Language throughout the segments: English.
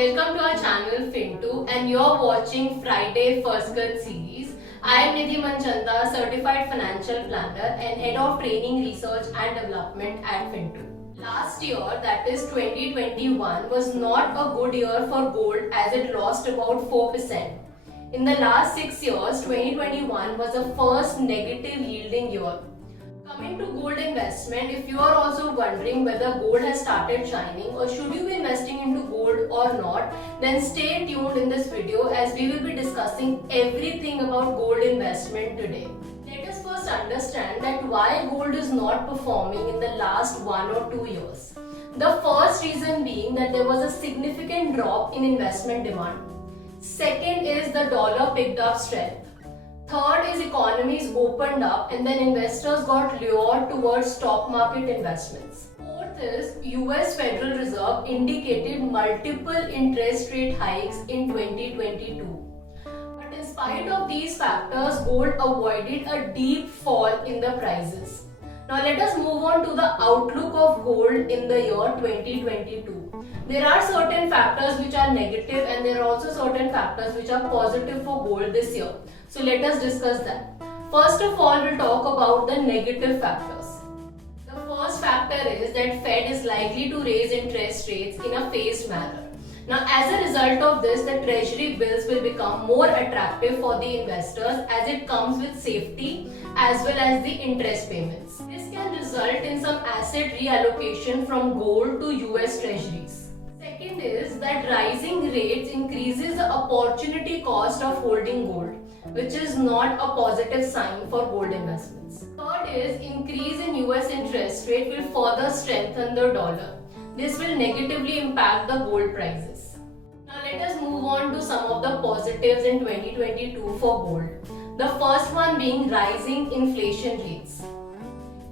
welcome to our channel Fintu and you're watching Friday First Cut series. I am Nidhi Manchanda, Certified Financial Planner and Head of Training, Research and Development at Fintu. Last year, that is 2021, was not a good year for gold as it lost about 4%. In the last 6 years, 2021 was the first negative yielding year. Coming to gold investment, if you are also wondering whether gold has started shining or should you be investing into gold or not, then stay tuned in this video as we will be discussing everything about gold investment today. Let us first understand that why gold is not performing in the last 1 or 2 years. The first reason being that there was a significant drop in investment demand. Second is the dollar picked up strength. Third is economies opened up and then investors got lured towards stock market investments. Fourth is US Federal Reserve indicated multiple interest rate hikes in 2022. But in spite of these factors, gold avoided a deep fall in the prices. Now let us move on to the outlook of gold in the year 2022. There are certain factors which are negative and there are also certain factors which are positive for gold this year. So let us discuss that. First of all, we'll talk about the negative factors. The first factor is that Fed is likely to raise interest rates in a phased manner. Now, as a result of this, the treasury bills will become more attractive for the investors as it comes with safety as well as the interest payments. This can result in some asset reallocation from gold to US treasuries. Second is that rising rates increases the opportunity cost of holding gold, which is not a positive sign for gold investments. Third is increase in US interest rate will further strengthen the dollar. This will negatively impact the gold prices. Now let us move on to some of the positives in 2022 for gold. The first one being rising inflation rates.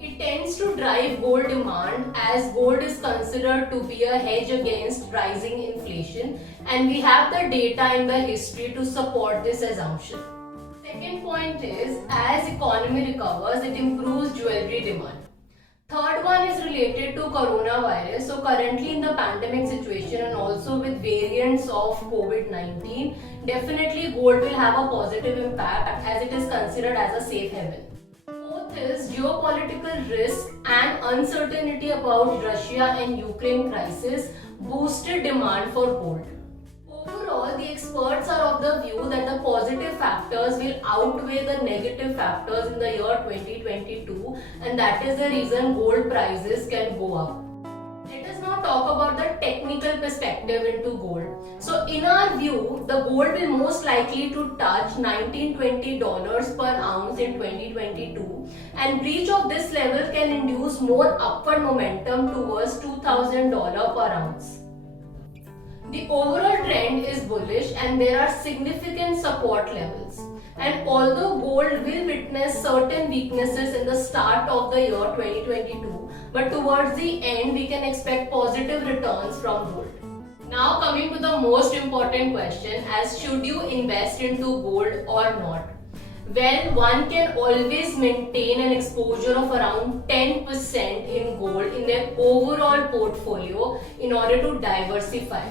It tends to drive gold demand as gold is considered to be a hedge against rising inflation and we have the data in the history to support this assumption. Second point is, as economy recovers, it improves jewelry demand. Third one is related to coronavirus. So currently in the pandemic situation and also with variants of COVID-19, definitely gold will have a positive impact as it is considered as a safe haven. Fourth is geopolitical risk and uncertainty about Russia and Ukraine crisis boosted demand for gold. Overall, the experts are of the view that the positive factors will outweigh the negative factors in the year 2022 and that is the reason gold prices can go up. Let us now talk about the technical perspective into gold. So in our view, the gold will most likely to touch $19-20 per ounce in 2022 and breach of this level can induce more upward momentum towards $2,000 per ounce. The overall trend is bullish and there are significant support levels. And although gold will witness certain weaknesses in the start of the year 2022, but towards the end we can expect positive returns from gold. Now coming to the most important question as should you invest into gold or not? Well, one can always maintain an exposure of around 10% in gold in their overall portfolio in order to diversify.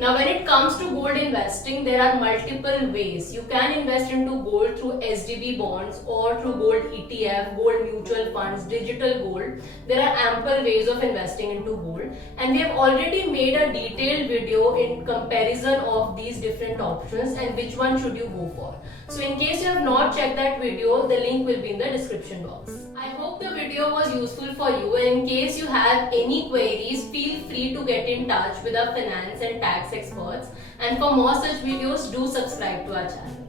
Now when it comes to gold investing, there are multiple ways. You can invest into gold through SDB bonds or through gold ETF, gold mutual funds, digital gold. There are ample ways of investing into gold and we have already made a detailed video in comparison of these different options and which one should you go for. So in case you have not checked that video, the link will be in the description box. I hope the video was useful for you and in case you have any queries, feel free to get in touch with our finance and tax experts and for more such videos, do subscribe to our channel.